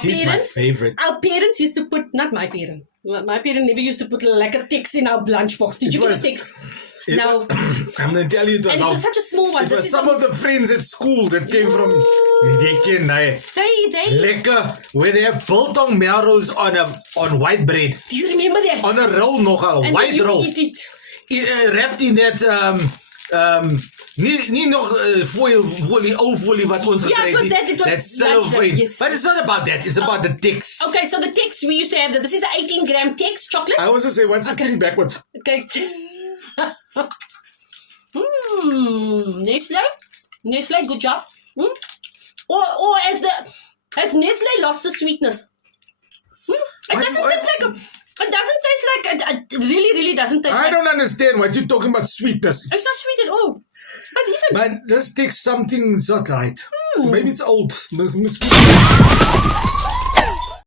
She's my favorite. Our parents used to put, not my parent. My parent never used to put like a text in our lunchbox. Did you get a text? Now, I'm going to tell you, and it was such a small one. It was some of the friends at school that came from They lekker, where they have biltong marrows on white bread. Do you remember that? On a roll nogal, and white you roll. Eat it. Wrapped in that nie nog folie wat ons gekry het. That cellophane. Yes. But it's not about that. It's about the ticks. Okay, so the ticks we used to have. This is an 18-gram ticks chocolate. I was to say, what's this thing backwards? Okay. Nestle, good job. Or as Nestle lost the sweetness. It doesn't taste like it really doesn't taste like. I don't understand what you're talking about sweetness. It's not sweet at all. But is it? But this takes something, it's not right. Maybe it's old.